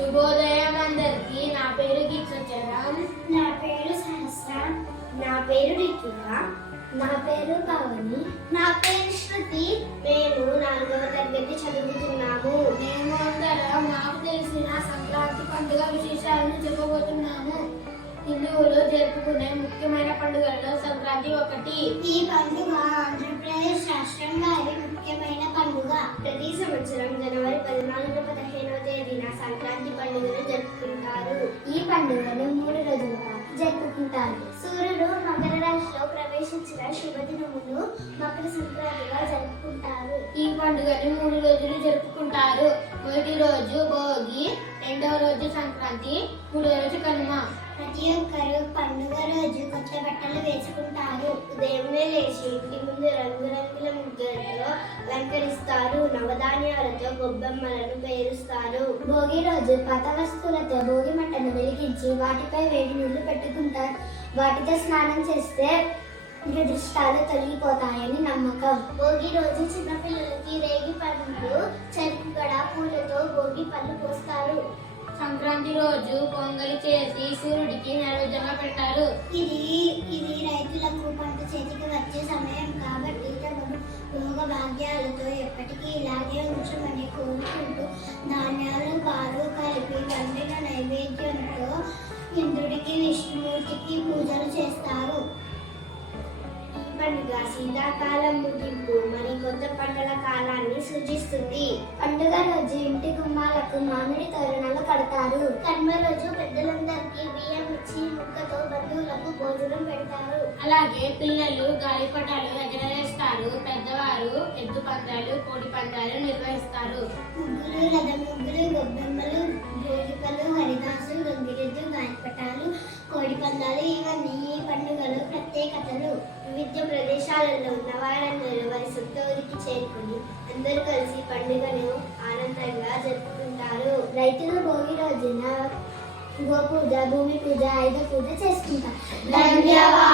శుభోదయం అందరికి. నా పేరు గీతచరం. నా పేరు సహస్ర. నా పేరు రికిత. నా పేరు పవని. నా పేరు శృతి. మేము 4వ తరగతి చదువుతున్నాము. మేము అందరం మాకు తెలిసిన సంక్రాంతి పండుగ విశేషాలను చెప్పబోతున్నాము. హిందువులు జరుపుకునే ముఖ్యమైన పండుగలలో సంక్రాంతి ఒకటి. ఈ పండుగ ఆంధ్రప్రదేశ్ రాష్ట్రం వారి ముఖ్యమైన పండుగ. ప్రతి సంవత్సరం జనవరి 14, 15వ తేదీన సంక్రాంతి పండుగను జరుపుకుంటారు. ఈ పండుగను 3 రోజుల పాటు జరుపుకుంటారు. సూర్యుడు మకర రాశిలో ప్రవేశించిన శుభదినమును మకర సంక్రాంతిగా జరుపుకుంటారు. ఈ పండుగను 3 రోజులు జరుపుకుంటారు. మొదటి రోజు భోగి, రెండవ రోజు సంక్రాంతి, మూడవ రోజు కనుమ. ప్రతి ఒక్కరు పండుగ రోజు కొత్త బట్టలు వేసుకుంటారు. ఉదయమే లేచి ఇంటి ముందు రంగురంగుల ముగ్గులతో అలంకరిస్తారు. నవధాన్యాలతో గొబ్బెమ్మలను పేరుస్తారు. భోగి రోజు పాత వస్తువులతో భోగి మంటను వెలిగించి వాటిపై వేడి నీళ్లు పెట్టుకుంటారు. వాటితో స్నానం చేస్తే దృష్టాలు తొలగిపోతాయని నమ్మకం. భోగి రోజు చిన్నపిల్లలకి రేగి పండ్లు, చెరుకుగడ పూలతో భోగి పళ్ళు పోస్తారు. సంక్రాంతి రోజు పొంగలి చేసి సూర్యుడికి నైవేద్యంగా పెట్టారు. ఇది రైతులకు పంట చేతికి వచ్చే సమయం కాబట్టి తమను భోగ భాగ్యాలతో ఎప్పటికీ ఇలాగే ఉంచమని కోరుకుంటూ ధాన్యాలు పాలు కలిపి వండిన నైవేద్యంతో ఇంద్రుడికి విష్ణుమూర్తికి పూజలు చేస్తారు. పండుగ శీతాకాలం ముగింపు మరి కొత్త పంటల కాలాన్ని సూచిస్తుంది. పండుగ రోజు ఇంటి గుమ్మాలకు మామిడి తోరణాలు కడతారు. కనుమ రోజు పెద్దలందరికీ బియ్యం ఇచ్చి ముక్కతో బంధువులకు భోజనం పెడతారు. అలాగే పిల్లలు గాలిపటాలు ఎగరవేస్తారు. పెద్దవారు ఎద్దు పందాలు, కోడి పందాలు నిర్వహిస్తారు. ముగ్గులు, రథం ముగ్గులు, గొబ్బెమ్మలు, భోగిపళ్ళు, హరిదాసు, గంగిరెద్దు, గాలిపటాలు, కోడి పందాలు ఇవన్నీ ఈ పండుగలో ప్రత్యేకతలు. వివిధ ప్రదేశాలలో ఉన్న వారందరూ వారి సొంత ఊరికి చేరుకుని అందరూ కలిసి పండుగను ఆనందంగా జరుపుకుంటారు. రైతులు భోగి రోజున గోపూజ, భూమి పూజ, ఆయుధ పూజ చేసుకుంటారు. ధన్యవాదాలు.